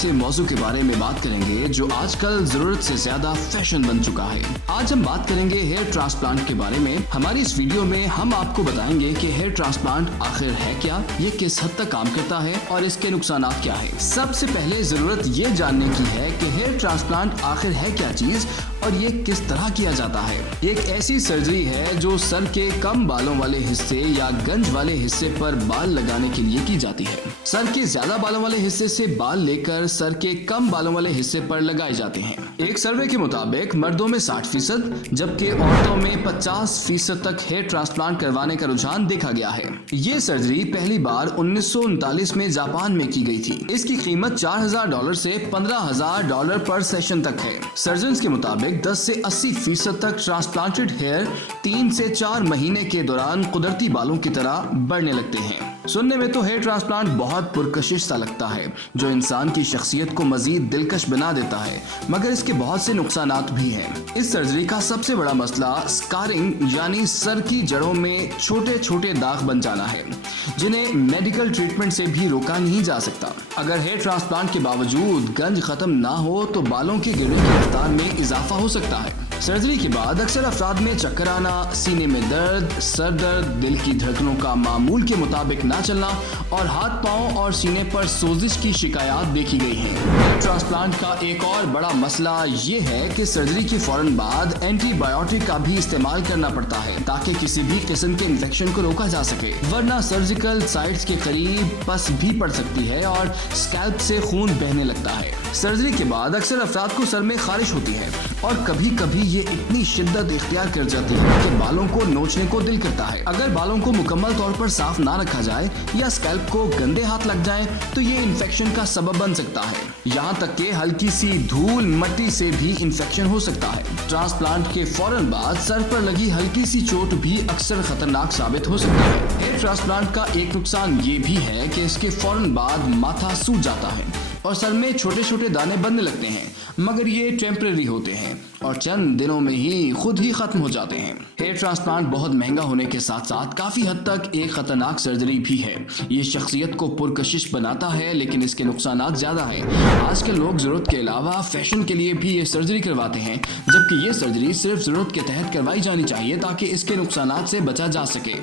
ऐसे मौजू के बारे में बात करेंगे जो आजकल जरूरत से ज्यादा फैशन बन चुका है। आज हम बात करेंगे हेयर ट्रांसप्लांट के बारे में। हमारी इस वीडियो में हम आपको बताएंगे कि हेयर ट्रांसप्लांट आखिर है क्या, ये किस हद तक काम करता है और इसके नुकसान क्या है। सबसे पहले जरूरत ये जानने की है कि हेयर ट्रांसप्लांट आखिर है क्या चीज और ये किस तरह किया जाता है। ये एक ऐसी सर्जरी है जो सर के कम बालों वाले हिस्से या गंज वाले हिस्से पर बाल लगाने के लिए की जाती है। सर के ज्यादा बालों वाले हिस्से से बाल लेकर सर के कम बालों वाले हिस्से पर लगाए जाते हैं। एक सर्वे के मुताबिक मर्दों में 60% जबकि औरतों में 50% तक हेयर ट्रांसप्लांट करवाने का रुझान देखा गया है। ये सर्जरी पहली बार 1939 में जापान में की गई थी। इसकी कीमत $4,000 से $15,000 पर सेशन तक है। सर्जन के मुताबिक 10 से 80% तक ट्रांसप्लांटेड हेयर 3 से 4 महीने के दौरान कुदरती बालों की तरह बढ़ने लगते हैं। सुनने में तो हेयर ट्रांसप्लांट बहुत पुरकशिश सा लगता है जो इंसान की शख्सियत को मजीद दिलकश बना देता है, मगर इसके बहुत से नुकसानात भी हैं। इस सर्जरी का सबसे बड़ा मसला स्कारिंग यानी सर की जड़ों में छोटे छोटे दाग बन जाना है, जिन्हें मेडिकल ट्रीटमेंट से भी रोका नहीं जा सकता। अगर हेयर ट्रांसप्लांट के बावजूद गंज खत्म ना हो तो बालों के गिरने की रफ्तार में इजाफा हो सकता है। सर्जरी के बाद अक्सर अफराद में चक्कर आना, सीने में दर्द, सर दर्द, दिल की धड़कनों का मामूल के मुताबिक ना चलना और हाथ पांव और सीने पर सोजिश की शिकायत देखी गई है। ट्रांसप्लांट का एक और बड़ा मसला ये है कि सर्जरी के फौरन बाद एंटीबायोटिक का भी इस्तेमाल करना पड़ता है ताकि किसी भी किस्म के इन्फेक्शन को रोका जा सके, वरना सर्जिकल साइट्स के करीब पस भी पड़ सकती है और स्कैल्प से खून बहने लगता है। सर्जरी के बाद अक्सर अफराद को सर में खारिश होती है और कभी कभी ये इतनी शिद्दत इख्तियार कर जाती है कि बालों को नोचने को दिल करता है। अगर बालों को मुकम्मल तौर पर साफ ना रखा जाए या स्कैल्प को गंदे हाथ लग जाए तो ये इन्फेक्शन का सबब बन सकता है। यहाँ तक कि हल्की सी धूल मट्टी से भी इन्फेक्शन हो सकता है। ट्रांसप्लांट के फौरन बाद सर पर लगी हल्की सी चोट भी अक्सर खतरनाक साबित हो सकती है। हेयर ट्रांसप्लांट का एक नुकसान ये भी है कि इसके फौरन बाद माथा सूज जाता है और सर में छोटे छोटे दाने बनने लगते हैं, मगर ये टेम्परेरी होते हैं और चंद दिनों में ही खुद ही खत्म हो जाते हैं। हेयर ट्रांसप्लांट बहुत महंगा होने के साथ साथ काफी हद तक एक खतरनाक सर्जरी भी है। ये शख्सियत को पुरकशिश बनाता है, लेकिन इसके नुकसानात ज्यादा है। आजकल लोग जरूरत के अलावा फैशन के लिए भी ये सर्जरी करवाते हैं, जबकि ये सर्जरी सिर्फ जरूरत के तहत करवाई जानी चाहिए ताकि इसके नुकसानात से बचा जा सके।